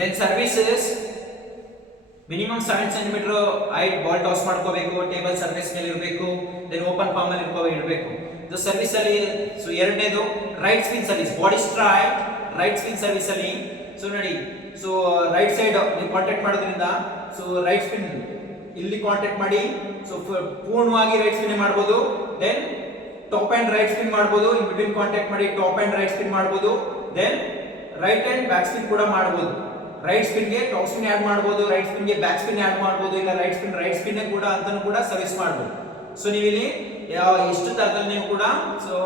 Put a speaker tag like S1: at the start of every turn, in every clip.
S1: Then services minimum seven centimetre height ball toss ಮಾಡ್ಕೋಬೇಕು table surface ಮೇಲೆ ಇರಬೇಕು then open palm ಅಲ್ಲಿ ಇರ್ಕೋ ಇರಬೇಕು. ಇದು ಸರ್ವಿಸ್ ಅಲ್ಲಿ ಸೊ ಎರಡನೇದು right spin service body straight right spin service ಅಲ್ಲಿ. ಸೊ ನೋಡಿ ಸೊ ರೈಟ್ ಸೈಡ್ ನೀವು ಕಾಂಟ್ಯಾಕ್ಟ್ ಮಾಡೋದ್ರಿಂದ ಸೊ ರೈಟ್ ಸ್ಪಿನ್ ಇಲ್ಲಿ ಕಾಂಟ್ಯಾಕ್ಟ್ ಮಾಡಿ ಸೊ ಪೂರ್ಣವಾಗಿ ರೈಟ್ ಸ್ಪಿನ್ ಮಾಡ್ಬೋದು. Then top and right spin ಮಾಡ್ಬೋದು ಇನ್ ಬಿಟ್ವೀನ್ ಕಾಂಟ್ಯಾಕ್ಟ್ ಮಾಡಿ ಟಾಪ್ ಆ್ಯಂಡ್ ರೈಟ್ ಸ್ಪಿನ್ ಮಾಡ್ಬೋದು. Then right and back spin ಕೂಡ ಮಾಡ್ಬೋದು. ರೈಟ್ ಸ್ಪಿನ್ಗೆ ಟಾಪ್ ಸ್ಪಿನ್ ಆಡ್ ಮಾಡ್ಬೋದು ರೈಟ್ ಸ್ಪಿನ್ಗೆ ಬ್ಯಾಕ್ ಸ್ಪಿನ್ ಆಡ್ ಮಾಡ್ಬೋದು, ಇಲ್ಲ ರೈಟ್ ಸ್ಪಿನ್ ರೈಟ್ ಸ್ಪಿನ್ ಕೂಡ ಅಂತಾನು ಕೂಡ ಸರ್ವಿಸ್ ಮಾಡ್ಬೋದು. ಸೊ ನೀವು ಇಲ್ಲಿ ಇಷ್ಟು ತರದಲ್ಲಿ ನೀವು ಕೂಡ ಸೊ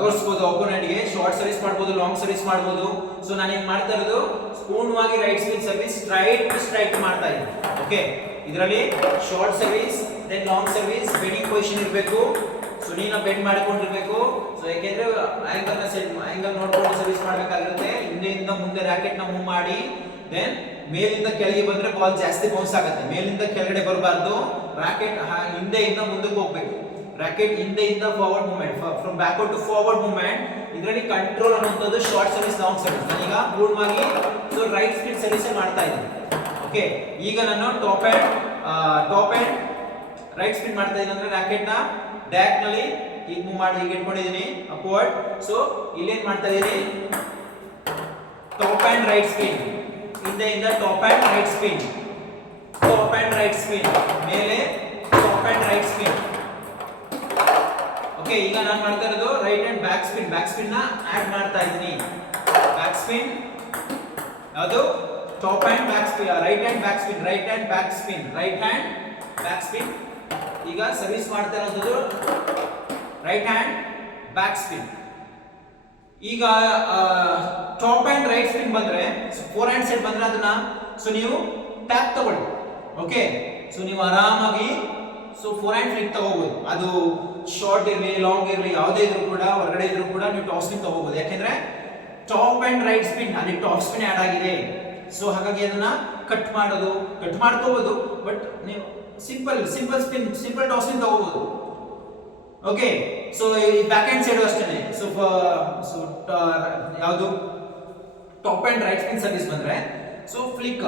S1: ತೋರಿಸ್ಬೋದು ಒಪೋನೆಂಟ್ಗೆ ಶಾರ್ಟ್ ಸರ್ವಿಸ್ ಮಾಡ್ಬೋದು ಲಾಂಗ್ ಸರ್ವಿಸ್ ಮಾಡ್ಬೋದು. ಸೊ ನಾನು ಏನು ಮಾಡ್ತಾ ಇರೋದು ಸ್ಪೂರ್ಣವಾಗಿ right spin service straight to straight ಮಾಡ್ತಾ ಇದ್ದೀನಿ. ಓಕೆ ಇದರಲ್ಲಿ short service then long service bending position ಇರಬೇಕು. ಸೊ ನೀನು ಬೆಂಡ್ ಮಾಡಿಕೊಂಡಿರ್ಬೇಕು. ಸೊ ಯಾಕೆಂದ್ರೆ ಆಂಗಲ್ನ ಸೆಟ್ ನೋಡ್ಕೊಂಡು ಸರ್ವಿಸ್ ಮಾಡಬೇಕಾಗಿರುತ್ತೆ ಹಿಂದೆಯಿಂದ ಮುಂದೆ ರಾಕೆಟ್ನ ಮೂವ್ ಮಾಡಿ ದೆನ್ ಮೇಲಿಂದ ಕೆಳಗೆ ಬಂದ್ರೆ ಬಾಲ್ ಜಾಸ್ತಿ ಬೌನ್ಸ್ ಆಗುತ್ತೆ. ಮೇಲಿಂದ ಕೆಳಗಡೆ ಬರಬಾರ್ದು. ರಾಕೆಟ್ ಹಿಂದೆಯಿಂದ ಮುಂದಕ್ಕೆ ಹೋಗ್ಬೇಕು. Racket ಹಿಂದೆಯಿಂದ forward movement from backward to forward movement ಇದರಲ್ಲಿ ಕಂಟ್ರೋಲ್ ಅನ್ನುವಂಥದ್ದು ಶಾರ್ಟ್ ಸರ್ವಿಸ್ ಲಾಂಗ್ ಸರ್ವಿಸ್ ಈಗ ಪೂರ್ಣವಾಗಿ ಸೊ ರೈಟ್ ಸ್ಪೀಡ್ ಸರ್ವಿಸ್ ಮಾಡ್ತಾ ಇದ್ದೀನಿ. ಓಕೆ ಈಗ ನಾನು top and top and right speed ಮಾಡ್ತಾ ಇದ್ದೀನಿ ಅಂದ್ರೆ ರಾಕೆಟ್ ಡ್ಯಾಕ್ನಲ್ಲಿ ಡ್ಯಾಕ್ನಲ್ಲಿ ಈಗ ಮಾಡಿ, ಈಗ ಇಟ್ಕೊಂಡಿದ್ದೀನಿ ಅಪ್ವರ್ಡ್ ಸೊ ಇಲ್ಲೇನ್ ಮಾಡ್ತಾ ಇದೀನಿ top and right spin ಹಿಂದೆಯಿಂದ top and right spin top and right spin ಮೇಲೆ top and right spin okay ಈಗ ನಾನು ಮಾಡ್ತಾ ಇರೋದು right and back spin back ಸ್ಪಿನ್ನ add ಮಾಡ್ತಾ ಇದ್ದೀನಿ ಬ್ಯಾಕ್ ಸ್ಪಿನ್ ಯಾವುದು? Top and back spin right hand back spin right hand back spin right hand back spin ಈಗ service ಮಾಡ್ತಾ ಇರೋದು ರೈಟ್ ಹ್ಯಾಂಡ್ ಬ್ಯಾಕ್ ಸ್ಪಿನ್ ಈಗ ಟಾಪ್ ಹ್ಯಾಂಡ್ ರೈಟ್ ಸ್ಪಿನ್ ಬಂದ್ರೆ four hand side ಬಂದ್ರೆ ಅದನ್ನ ಸೊ ನೀವು tap ತಗೊಳ್ಳಿ. ಓಕೆ ಸೊ ನೀವು ಆರಾಮಾಗಿ ಸೊ ಫೋರ್ ಹ್ಯಾಂಡ್ ಫ್ಲಿಕ್ ತಗೋಬಹುದು ಅದು ಶಾರ್ಟ್ ಇರಲಿ ಲಾಂಗ್ ಇರಲಿ, ಯಾವುದೇ ಇದ್ರೂ ಕೂಡ, ಹೊರಗಡೆ ಇದ್ರೂ ಕೂಡ ನೀವು ಟಾಪ್ ಸ್ಪಿನ್ ತಗೋಬಹುದು ಯಾಕೆಂದ್ರೆ ಟಾಪ್ ಅಂಡ್ ರೈಟ್ ಸ್ಪಿನ್ ಅಲ್ಲಿ ಟಾಪ್ ಸ್ಪಿನ್ ಆಡ್ ಆಗಿದೆ. ಸೊ ಹಾಗಾಗಿ ಅದನ್ನ ಕಟ್ ಮಾಡೋದು ಕಟ್ ಮಾಡ್ಕೋಬಹುದು ಬಟ್ ನೀವು simple simple spin simple top spin ತಗೋಬಹುದು ಓಕೆ ಸೊ ಈ ಬ್ಯಾಕ್ ಹ್ಯಾಂಡ್ ಸೈಡ್ ಅಷ್ಟೇ ಸೊ ಸೊ ಯಾವುದು? Top and right spin service ಬಂದರೆ ಸೊ ಫ್ಲಿಕ್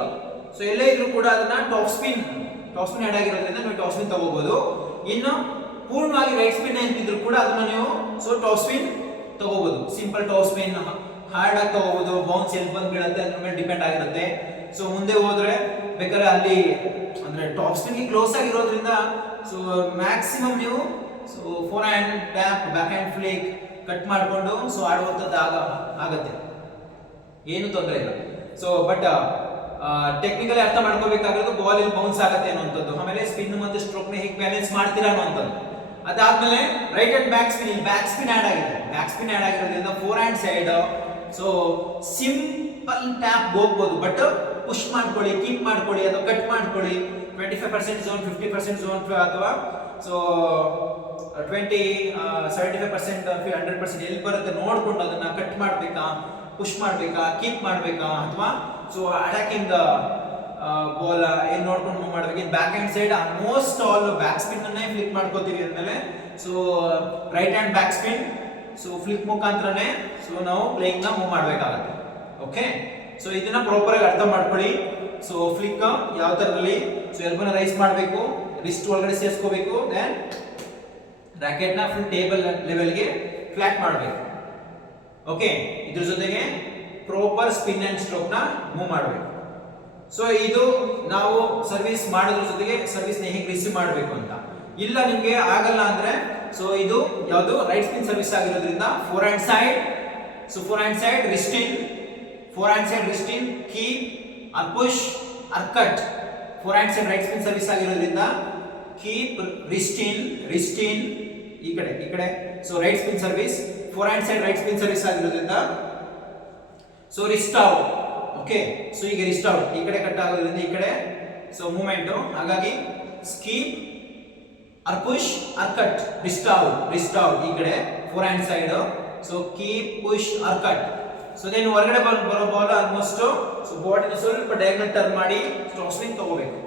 S1: ಸೊ ಎಲ್ಲೇ ಇದ್ರೂ ಕೂಡ ಅದನ್ನ top spin top spin add ಆಗಿರೋದ್ರಿಂದ ನೀವು ಟಾಪ್ ಸ್ಪಿನ್ ತಗೋಬಹುದು ಇನ್ನು ಪೂರ್ಣವಾಗಿ ರೈಟ್ ಸ್ಪಿನ್ ಅಂತಿದ್ರು ಕೂಡ ಅದನ್ನ ನೀವು ಸೊ ಟಾಪ್ ಸ್ಪಿನ್ ತಗೋಬಹುದು ಸಿಂಪಲ್ ಟಾಪ್ ಸ್ಪಿನ್ ಹಾರ್ಡ್ ಆಗಿ ತಗೋಬಹುದು ಬೌನ್ಸ್ ಎಲ್ಲಿ ಬಂದು ಬೀಳುತ್ತೆ ಅದ್ರ ಮೇಲೆ ಡಿಪೆಂಡ್ ಆಗಿರುತ್ತೆ. ಸೊ ಮುಂದೆ ಹೋದ್ರೆ ಬೇಕಾದ್ರೆ ಅಲ್ಲಿ, ಅಂದ್ರೆ ಟಾಪ್ ಸ್ಪಿನ್ಗೆ ಕ್ಲೋಸ್ ಆಗಿರೋದ್ರಿಂದ ಸೊ ಮ್ಯಾಕ್ಸಿಮಮ್ ನೀವು forehand tap backhand flick cut ಮಾಡಿಕೊಂಡು ಸೊ ಆಡುವಂಥದ್ದು ಆಗ, ಆಗತ್ತೆ. ಏನು ತೊಂದರೆ ಇಲ್ಲ. ಸೊ ಬಟ್ ಟೆಕ್ನಿಕಲಿ ಅರ್ಥ ಮಾಡ್ಕೋಬೇಕಾಗಿರೋದು ಬಾಲ್ ಇಲ್ಲಿ ಬೌನ್ಸ್ ಆಗುತ್ತೆ ಅನ್ನೋಂಥದ್ದು ಆಮೇಲೆ ಸ್ಪಿನ್ ಮತ್ತು ಸ್ಟ್ರೋಕ್ನ ಹೇಗೆ ಬ್ಯಾಲೆನ್ಸ್ ಮಾಡ್ತೀರಾ ಅನ್ನೋಂಥದ್ದು ಅದಾದ್ಮೇಲೆ ರೈಟ್ ಹ್ಯಾಂಡ್ ಬ್ಯಾಕ್ ಸ್ಪಿನ್ ಇಲ್ಲಿ ಬ್ಯಾಕ್ ಸ್ಪಿನ್ ಆ್ಯಡ್ ಆಗಿದೆ. ಬ್ಯಾಕ್ ಸ್ಪಿನ್ ಆ್ಯಡ್ ಆಗಿರೋದ್ರಿಂದ forehand side so simple tap ಹೋಗ್ಬೋದು. ಬಟ್ ಪುಷ್ ಮಾಡ್ಕೊಳ್ಳಿ ಕೀಪ್ ಮಾಡ್ಕೊಳ್ಳಿ ಅಥವಾ ಕಟ್ ಮಾಡ್ಕೊಳ್ಳಿ. Twenty five percent zone fifty percent zone ಅಥವಾ so twenty seventy five percent hundred percent ಎಲ್ಲಿ ಬರುತ್ತೆ ನೋಡ್ಕೊಂಡು ಅದನ್ನ ಕಟ್ ಮಾಡಬೇಕಾ ಪುಷ್ ಮಾಡಬೇಕಾ ಕೀಪ್ ಮಾಡಬೇಕಾ ಅಥವಾ ಸೊ ಅಟ್ಯಾಕಿಂಗ್ ಬಾಲ್ ಏನ್ ನೋಡ್ಕೊಂಡು ಮೂವ್ ಮಾಡ್ಬೇಕು backhand side almost all back spin ಅನ್ನೇ ಫ್ಲಿಕ್ ಮಾಡ್ಕೋತೀವಿ ಅಂದ್ಮೇಲೆ so right hand back spin so flip ಮುಖಾಂತರನೇ so ನಾವು ಪ್ಲೇಯಿಂಗ್ನ ಮೂವ್ ಮಾಡ್ಬೇಕಾಗತ್ತೆ. ಓಕೆ ಸೊ ಇದನ್ನ ಪ್ರಾಪರ್ ಆಗಿ ಅರ್ಥ ಮಾಡ್ಕೊಳ್ಳಿ. ಸೊ ಫ್ಲಿಕ್ ಯಾವ ತರದಲ್ಲಿ? ಸೊ ಎಲ್ಬನ ರೈಸ್ ಮಾಡಬೇಕು. ರಿಸ್ಟ್ ಒಳಗಡೆ ಸೇರಿಸ್ಕೋಬೇಕು. ದೆನ್ ರಾಕೆಟ್ನ ಫುಲ್ ಟೇಬಲ್ ಲೆವೆಲ್ಗೆ ಫ್ಲಾಟ್ ಮಾಡಬೇಕು. ಓಕೆ ಇದ್ರ ಜೊತೆಗೆ ಪ್ರಾಪರ್ ಸ್ಪಿನ್ ಅಂಡ್ ಸ್ಟ್ರೋಕ್ನ ಮೂವ್ ಮಾಡಬೇಕು. ಸೊ ಇದು ನಾವು ಸರ್ವಿಸ್ ಮಾಡೋದ್ರ ಜೊತೆಗೆ ಸರ್ವಿಸ್ನ ಹೇಗೆ ರಿಸೀವ್ ಮಾಡಬೇಕು ಅಂತ. ಇಲ್ಲ ನಿಮಗೆ ಆಗಲ್ಲ ಅಂದ್ರೆ ಸೊ ಇದು ಯಾವುದು? ರೈಟ್ ಸ್ಪಿನ್ ಸರ್ವಿಸ್ ಆಗಿರೋದ್ರಿಂದ forehand side so forehand side wrist in fore side wrist in keep or push or cut forehand side right spin service ಆಗಿರೋದ್ರಿಂದ keep wrist in wrist in ಈ ಕಡೆ ಈ ಕಡೆ. So right spin service forehand side right spin service ಆಗಿರೋದ್ರಿಂದ so wrist out okay so ಈಗ wrist out ಈ ಕಡೆ cut ಆಗೋದ್ರಿಂದ ಈ ಕಡೆ. ಸೊ ಮೂವ್ಮೆಂಟ್ ಹಾಗಾಗಿ keep or push or cut wrist out wrist out ಈ ಕಡೆ forehand side so keep push or cut so then ಹೊರಗಡೆ ಬರೋ ಬಾಲ್ ಆಲ್ಮೋಸ್ಟ್ ಸೊ ಬಾಡಿನ ಸ್ವಲ್ಪ ಡಯಾಗ್ನಲ್ ಟರ್ನ್ ಮಾಡಿ ಸ್ವಿಂಗ್ ತಗೋಬೇಕು.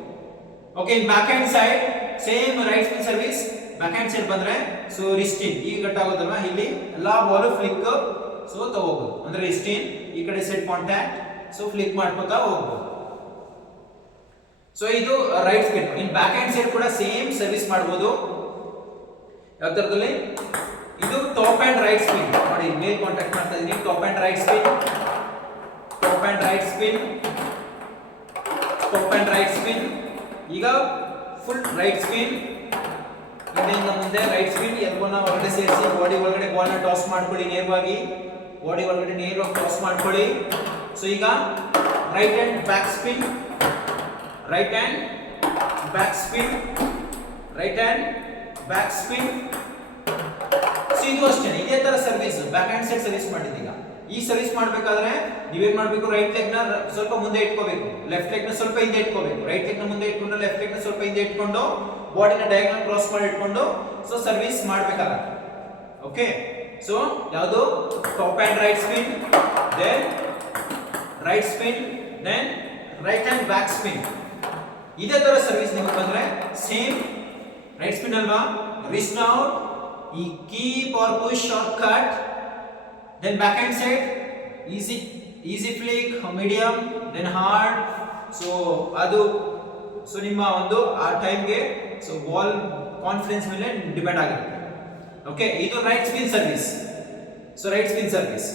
S1: Okay in backhand side same right spin service backhand side ಬಂದ್ರೆ so wrist in ಈಗ ಕಟ್ ಆಗೋದಲ್ಲ ಇಲ್ಲಿ ಎಲ್ಲಾ ಬಾಲ್ ಫ್ಲಿಕ್ ಸೊ ತಗೋಬಹುದು ಅಂದ್ರೆ ರಿಸ್ಟಿನ್ ಈ ಕಡೆ ಸೈಡ್ ಕಾಂಟ್ಯಾಕ್ಟ್ ಸೊ ಫ್ಲಿಕ್ ಮಾಡ್ಕೊತಾ ಹೋಗ್ಬೋದು. ಸೊ ಇದು right spin in backhand side ಕೂಡ ಸೇಮ್ ಸರ್ವಿಸ್ ಮಾಡಬಹುದು ಯಾವ ಥರದಲ್ಲಿ ಇದು ಟಾಪ್ ಅಂಡ್ ರೈಟ್ ಸ್ಪಿನ್ ನೋಡಿ ಮೇಲ್ ಕಾಂಟ್ಯಾಕ್ಟ್ ಮಾಡ್ತಾ ಇದೀನಿ. Top and right spin top and right spin top and right spin ಈಗ ಫುಲ್ ರೈಟ್ ಸ್ಪಿನ್ ಹಿಂದೆಯಿಂದ ಮುಂದೆ ರೈಟ್ ಸ್ಪಿನ್ ಎಲ್ಬೋನ ಒಳಗಡೆ ಸೇರಿಸಿ ಬಾಡಿ ಒಳಗಡೆ ಬಾಲ್ನ ಟಾಸ್ ಮಾಡ್ಕೊಳ್ಳಿ ನೇರವಾಗಿ. ಬಾಡಿ ಒಳಗಡೆ ನೇರವಾಗಿ ಟಾಸ್ ಮಾಡ್ಕೊಳ್ಳಿ. ಸೊ ಈಗ right hand back spin right hand back spin right hand back spin ಇದು ಅಷ್ಟೇ, ಇದೇ ತರ service back hand side service ಮಾಡಿದೀಗ ಈ ಸರ್ವಿಸ್ ಮಾಡಬೇಕಾದ್ರೆ ನೀವೇನ್ ಮಾಡಬೇಕು ರೈಟ್ ಲೆಗ್ನ ಸ್ವಲ್ಪ ಮುಂದೆ ಇಟ್ಕೋಬೇಕು. ಲೆಫ್ಟ್ ಲೆಗ್ನ ಸ್ವಲ್ಪ ಹಿಂದೆ ಇಟ್ಕೋಬೇಕು. ರೈಟ್ ಲೆಗ್ನ ಮುಂದೆ ಇಟ್ಕೊಂಡು ಲೆಫ್ಟ್ ಲೆಗ್ನ ಸ್ವಲ್ಪ ಹಿಂದೆ ಇಟ್ಕೊಂಡು ಬಾಡಿನ ಡಯಾಗ್ನಲ್ ಕ್ರಾಸ್ ಮಾಡಿ ಇಟ್ಕೊಂಡು ಸೊ ಸರ್ವಿಸ್ ಮಾಡಬೇಕಾಗುತ್ತೆ. ಓಕೆ ಸೊ ಯಾವುದು? Top hand right spin then right spin then right hand back spin ಇದೇ ತರ ಸರ್ವಿಸ್ ನಿಮಗೆ ಬಂದ್ರೆ ಸೇಮ್ ರೈಟ್ ಸ್ಪಿನ್ ಅಲ್ವಾ? Wrist out keep or push or cut then back hand side easy easy flick medium then hard so ಅದು so ನಿಮ್ಮ ಒಂದು ಆ ಟೈಮ್ಗೆ ಸೊ ಬಾಲ್ ಕಾನ್ಫಿಡೆನ್ಸ್ ಮೇಲೆ ಡಿಪೆಂಡ್ ಆಗಿರುತ್ತೆ. ಓಕೆ ಇದು right spin service so right spin service